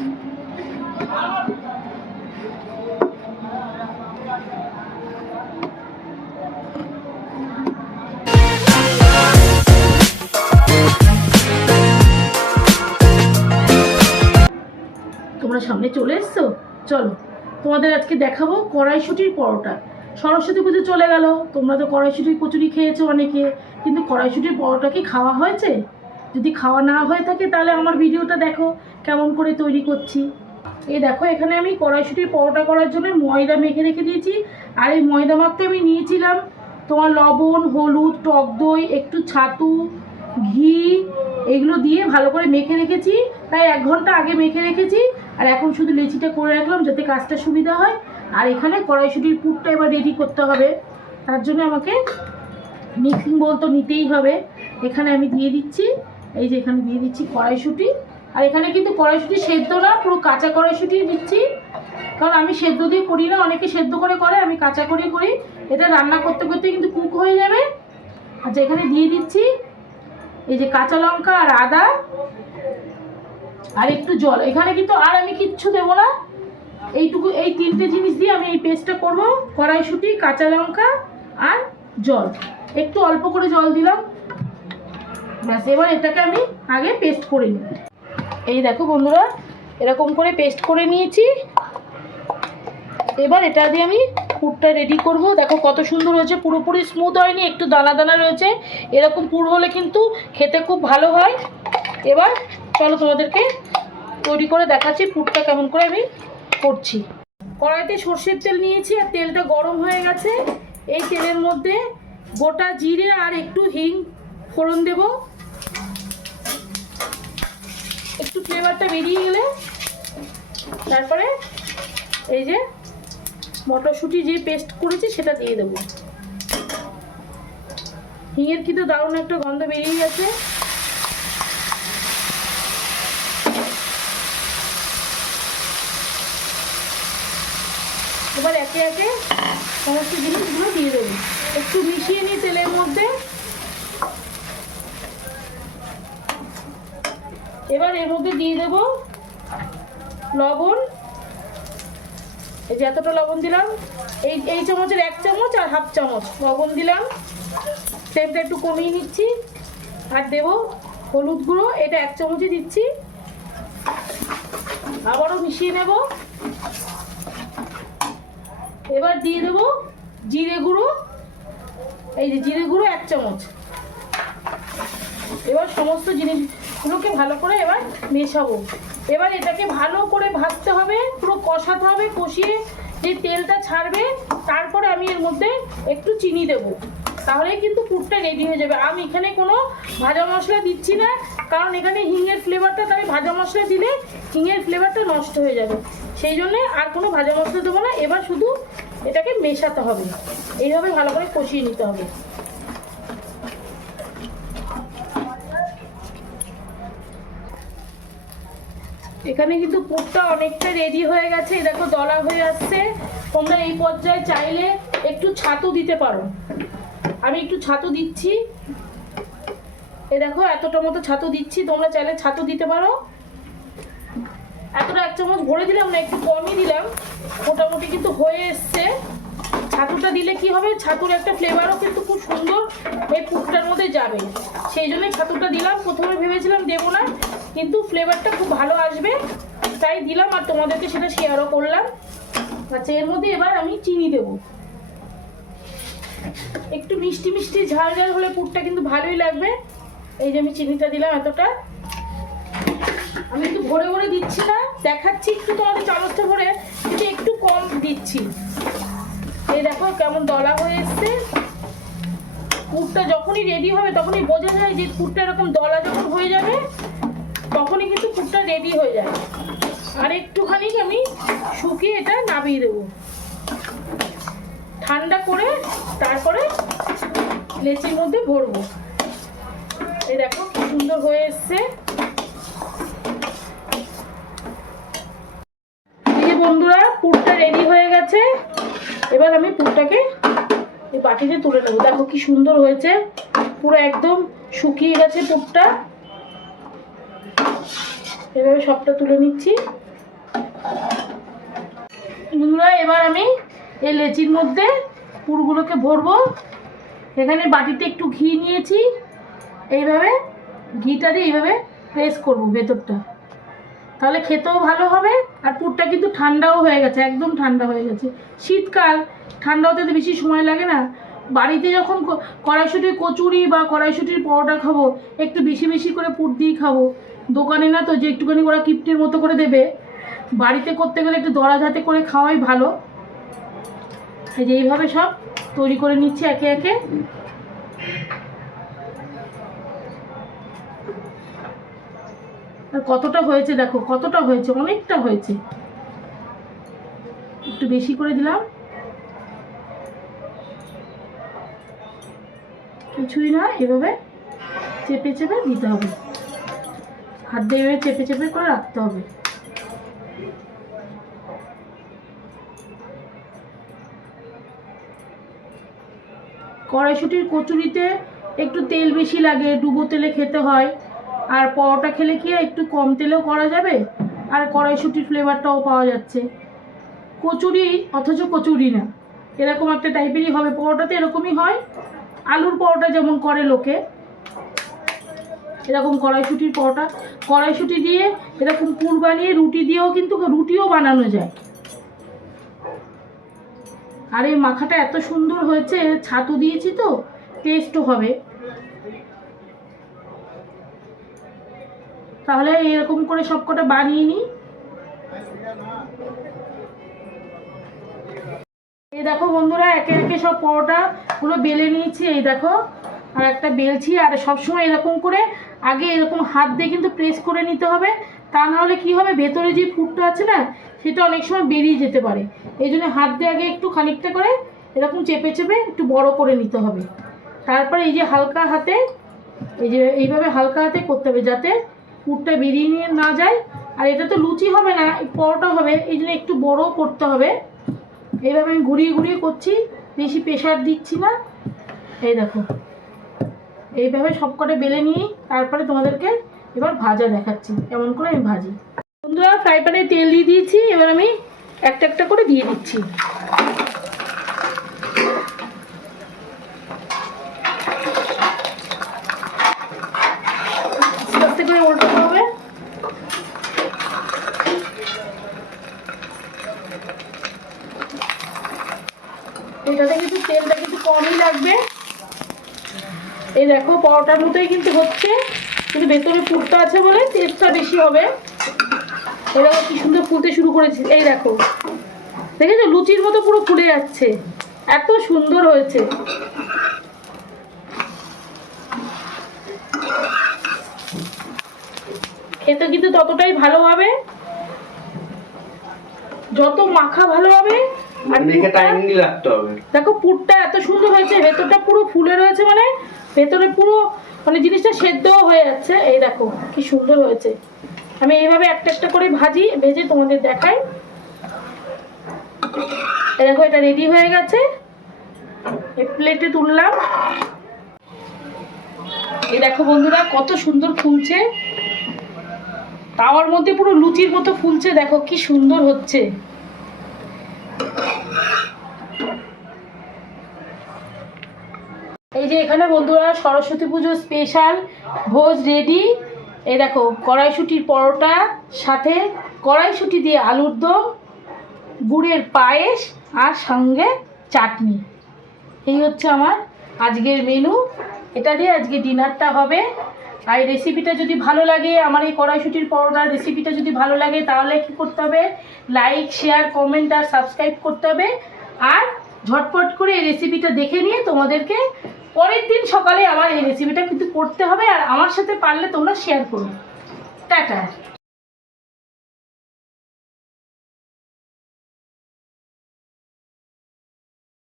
তোমরা সামনে চলে এসছো, চলো তোমাদের আজকে দেখাবো কড়াইশুঁটির পরোটা। সরস্বতী পুজো চলে গেল, তোমরা তো কড়াইশুঁটির কচুরি খেয়েছো অনেকে, কিন্তু কড়াইশুঁটির পরোটা কি খাওয়া হয়েছে? যদি খাওয়া না হয়ে থাকে তাহলে আমার ভিডিওটা দেখো কেমন করে তৈরি করছি। এই দেখো, এখানে আমি কড়াইশুঁটির পরোটা করার জন্য ময়দা মেখে রেখে দিয়েছি। আর এই ময়দা মাখতে আমি নিয়েছিলাম তোমার লবণ, হলুদ, টক দই, একটু ছাতু, ঘি, এগুলো দিয়ে ভালো করে মেখে রেখেছি। প্রায় 1 ঘন্টা আগে মেখে রেখেছি। আর এখন শুধু লেচিটা করে রাখলাম যাতে কাজটা সুবিধা হয়। আর এখানে কড়াইশুঁটির পুরটা এবার রেডি করতে হবে, তার জন্য আমাকে মিক্সিং বোল তো নিতেই হবে। এখানে আমি দিয়ে দিচ্ছি, এই যে এখানে দিয়ে দিচ্ছি কড়াইশুঁটি। আর এখানে কিন্তু কড়াইশুঁটি সেদ্ধ না, পুরো কাঁচা কড়াইশুঁটি দিচ্ছি, কারণ আমি সেদ্ধ দিয়ে করি না, অনেকে সেদ্ধ করে করে, আমি কাঁচা করে করি। এটা রান্না করতে করতে কিন্তু কুক হয়ে যাবে। আচ্ছা, এখানে দিয়ে দিচ্ছি এই যে কাঁচা লঙ্কা আর আদা আর একটু জল। এখানে কিন্তু আর আমি কিচ্ছু দেবো না, এইটুকু, এই 3টে জিনিস দিয়ে আমি এই পেস্টটা করবো। কড়াইশুঁটি, কাঁচা লঙ্কা আর জল, একটু অল্প করে জল দিলাম, ব্যাস। এবার এটাকে আমি আগে পেস্ট করে নিই। এই দেখো বন্ধুরা, এরকম করে পেস্ট করে নিয়েছি। এবার এটা দিয়ে আমি পুরটা রেডি করব। দেখো কত সুন্দর হয়েছে, পুরোপুরি স্মুথ হয়নি, একটু দানা দানা রয়েছে। এরকম পুর হলে কিন্তু খেতে খুব ভালো হয়। এবার চলো তোমাদেরকে তৈরি করে দেখাচ্ছি পুরটা কেমন করে আমি করছি। কড়াইতে সর্ষের তেল নিয়েছি আর তেলটা গরম হয়ে গেছে। এই তেলের মধ্যে গোটা জিরে আর একটু হিং ফোড়ন দেব। একটু ফ্লেভারটা বেরিয়ে গেলে তারপরে এই যে মটরশুঁটি যে পেস্ট করেছি সেটা দিয়ে দেবো। হিঙের কিন্তু দারুণ একটা গন্ধ বেরিয়ে গেছে। এবার একে একে সমস্ত জিনিসগুলো দিয়ে দেবো, একটু মিশিয়ে নিই তেলের মধ্যে। এবার এর মধ্যে দিয়ে দেবো লবণ। এই যে এতটা লবণ দিলাম, এই চামচের 1 চামচ আর হাফ চামচ লবণ দিলাম। ফ্লেমটা একটু কমিয়ে নিচ্ছি। আর দেবো হলুদ গুঁড়ো, এটা 1 চামচই দিচ্ছি। আবারও মিশিয়ে নেব। এবার দিয়ে দেবো জিরে গুঁড়ো, এই যে জিরে গুঁড়ো 1 চামচ। এবার সমস্ত জিনিসগুলোকে ভালো করে এবার মেশাবো। এবার এটাকে ভালো করে ভাজতে হবে, পুরো কষাতে হবে, কষিয়ে যে তেলটা ছাড়বে তারপরে আমি এর মধ্যে একটু চিনি দেব, তাহলেই কিন্তু পুরটা রেডি হয়ে যাবে। আমি এখানে কোনো ভাজা মশলা দিচ্ছি না, কারণ এখানে হিঙের ফ্লেভারটা, তাই ভাজা মশলা দিলে হিঙের ফ্লেভারটা নষ্ট হয়ে যাবে, সেই জন্যে আর কোনো ভাজা মশলা দেবো না। এবার শুধু এটাকে মেশাতে হবে, এইভাবে ভালো করে কষিয়ে নিতে হবে। এখানে কিন্তু পুরটা অনেকটা রেডি হয়ে গেছে, দেখো দলা হয়ে আসছে। তোমরা এই পর্যায়ে চাইলে একটু ছাতু দিতে পারো, আমি একটু ছাতু দিচ্ছি। এই দেখো এতটা মতো ছাতু দিচ্ছি, তোমরা চাইলে ছাতু দিতে পারো। এতটা 1 চামচ ভরে দিলাম না, একটু কমই দিলাম, মোটামুটি কিন্তু হয়ে এসছে। ছাতুটা দিলে কি হবে, ছাতুর একটা ফ্লেভারও কিন্তু খুব সুন্দর এই পুরটার মধ্যে যাবে, সেই জন্য ছাতুটা দিলাম। প্রথমে ভেবেছিলাম দেবো না, কিন্তু ফ্লেভারটা খুব ভালো আসবে তাই দিলাম, আর তোমাদেরকে সেটা শেয়ারও করলাম। আচ্ছা, এর মধ্যে এবার আমি চিনি দেবো। একটু মিষ্টি মিষ্টি ঝাল ঝাল হলে পুরটা কিন্তু ভালোই লাগবে। এই যে আমি চিনিটা দিলাম এতটা, আমি একটু ভরে ভরে দিচ্ছি না, দেখাচ্ছি একটু তোমাদের চামচটা ভরে, কিন্তু একটু কম দিচ্ছি। এই দেখো কেমন দলা হয়ে এসছে। পুরটা যখনই রেডি হবে তখনই বোঝা যায় যে পুরটা এরকম দলা যখন হয়ে যাবে তখনই কিন্তু পুরটা রেডি হয়ে যায়। আর একটুখানি আমি শুকিয়ে এটা নামিয়ে দেবো, ঠান্ডা করে তারপরে লেচির মধ্যে ভরবো। এই দেখো কি সুন্দর হয়ে এসছে। এই যে বন্ধুরা, পুরটা রেডি হয়ে গেছে। এবার আমি পুরটাকে এই বাটিতে তুলে নেবো। দেখো কি সুন্দর হয়েছে, পুরো একদম শুকিয়ে গেছে পুরটা। এভাবে সবটা তুলে নিচ্ছি। বন্ধুরা এবার আমি এই লেচির মধ্যে পুরগুলোকে ভরবো। এখানে বাটিতে একটু ঘি নিয়েছি, এইভাবে ঘিটা দিয়ে এইভাবে প্রেস করবো ভেতরটা, তাহলে খেতেও ভালো হবে। আর পুরটা কিন্তু ঠান্ডাও হয়ে গেছে, একদম ঠান্ডা হয়ে গেছে। শীতকাল, ঠান্ডা হতে তো বেশি সময় লাগে না। বাড়িতে যখন কড়াইশুঁটির কচুরি বা কড়াইশুঁটির পরোটা খাবো, একটু বেশি বেশি করে পুর দিয়ে খাবো। দোকানে না তো যে একটুখানি ওরা কিপ্টের মতো করে দেবে, বাড়িতে করতে গেলে একটু দরাজ হাতে করে খাওয়াই ভালো। এই যে এইভাবে সব তৈরি করে নিচ্ছি একে একে। আর কতটা হয়েছে দেখো, কতটা হয়েছে, অনেকটা হয়েছে। একটু বেশি করে দিলাম, কিছুই না, এভাবে চেপে চেপে দিতে হবে, হাত দিয়ে এভাবে চেপে চেপে করে রাখতে হবে। কড়াইশুঁটির কচুরিতে একটু তেল বেশি লাগে, ডুবো তেলে খেতে হয়। আর পরোটা খেলে কি একটু কম তেলেও করা যাবে, আর কড়াইশুঁটির ফ্লেভারটাও পাওয়া যাচ্ছে। কচুরি অথচ কচুরি না, এরকম একটা টাইপেরই হবে। পরোটাতে এরকমই হয়, আলুর পরোটা যেমন করে লোকে, এরকম কড়াইশুঁটির পরোটা। কড়াইশুঁটি দিয়ে এরকম পুর বানিয়ে রুটি দিয়েও কিন্তু রুটিও বানানো যায়। আর এই মাখাটা এত সুন্দর হয়েছে, ছাতু দিয়েছি তো টেস্টও হবে। তাহলে এরকম করে সবকটা বানিয়ে নিই। এই দেখো বন্ধুরা, একে একে সব পরোটাগুলো বেলে নিয়েছি। এই দেখো, আর একটা বেলছি। আর সবসময় এরকম করে আগে এরকম হাত দিয়ে কিন্তু প্রেস করে নিতে হবে, তা নাহলে কী হবে, ভেতরে যে পুরটা আছে না, সেটা অনেক সময় বেরিয়ে যেতে পারে। এই জন্য হাত দিয়ে আগে একটু খানিকটা করে এরকম চেপে চেপে একটু বড় করে নিতে হবে। তারপরে এই যে হালকা হাতে, এই যে এইভাবে হালকা হাতে করতে হবে, যাতে পুরটা বেরিয়ে নিয়ে না যায়। আর এটা তো লুচি হবে না, পরোটা হবে, এই জন্য একটু বড় করতে হবে। এইভাবে আমি ঘুরিয়ে ঘুরিয়ে করছি, বেশি প্রেশার দিচ্ছি না। এই দেখো, এইভাবে সবকটা বেলে নিয়ে তারপরে তোমাদেরকে এবার ভাজা দেখাচ্ছি কেমন করে আমি ভাজি। বন্ধুরা ফ্রাই প্যানে তেল দিয়ে দিয়েছি, এবার আমি একটা একটা করে দিয়ে দিচ্ছি। আস্তে আস্তে করে উল্টাতে হবে। এটাতে কিন্তু তেলটা কিন্তু কমই লাগবে। এই দেখো পরোটার মতোই কিন্তু হচ্ছে, কিন্তু ভেতরে পুরটা আছে বলে টেস্টটা বেশি হবে। এই দেখো কি সুন্দর ফুলতে শুরু করেছে। এই দেখো, দেখেছো লুচির মতো পুরো ফুলে যাচ্ছে, এত সুন্দর হয়েছে। খেতে কিন্তু ততটাই ভালো হবে, যত মাখা ভালো হবে। আর দেখো পুরটা এত সুন্দর হয়েছে, ভেতরটা পুরো ফুলে রয়েছে, মানে ভেতরে পুরো মানে জিনিসটা সেদ্ধও হয়ে যাচ্ছে। এই দেখো কি সুন্দর হয়েছে। আমি এইভাবে একটা একটা করে ভেজে তোমাদের দেখাই। এই দেখো এটা রেডি হয়ে গেছে, এই প্লেটে তুললাম। এই দেখো বন্ধুরা কত সুন্দর ফুলছে, তাওয়ার মধ্যে পুরো লুচির মতো ফুলছে, দেখো কি সুন্দর হচ্ছে। এই যে এখানে বন্ধুরা সরস্বতী পুজো স্পেশাল ভোজ রেডি। এই দেখো কড়াইশুঁটির পরোটা, সাথে কড়াইশুঁটি দিয়ে আলুর দম, গুড়ের পায়েস, আর সঙ্গে চাটনি। এই হচ্ছে আমার আজকের মেনু, এটা দিয়ে আজকে ডিনারটা হবে। আর এই রেসিপিটা যদি ভালো লাগে, আমার এই কড়াইশুঁটির পরোটার রেসিপিটা যদি ভালো লাগে, তাহলে কী করতে হবে, লাইক শেয়ার কমেন্ট আর সাবস্ক্রাইব করতে হবে। আর ঝটপট করে এই রেসিপিটা দেখে নিয়ে তোমাদেরকে পরের দিন সকালে আমার এই রেসিপিটা কিন্তু করতে হবে। আর আমার সাথে পারলে তোমরা শেয়ার করো। টাটা।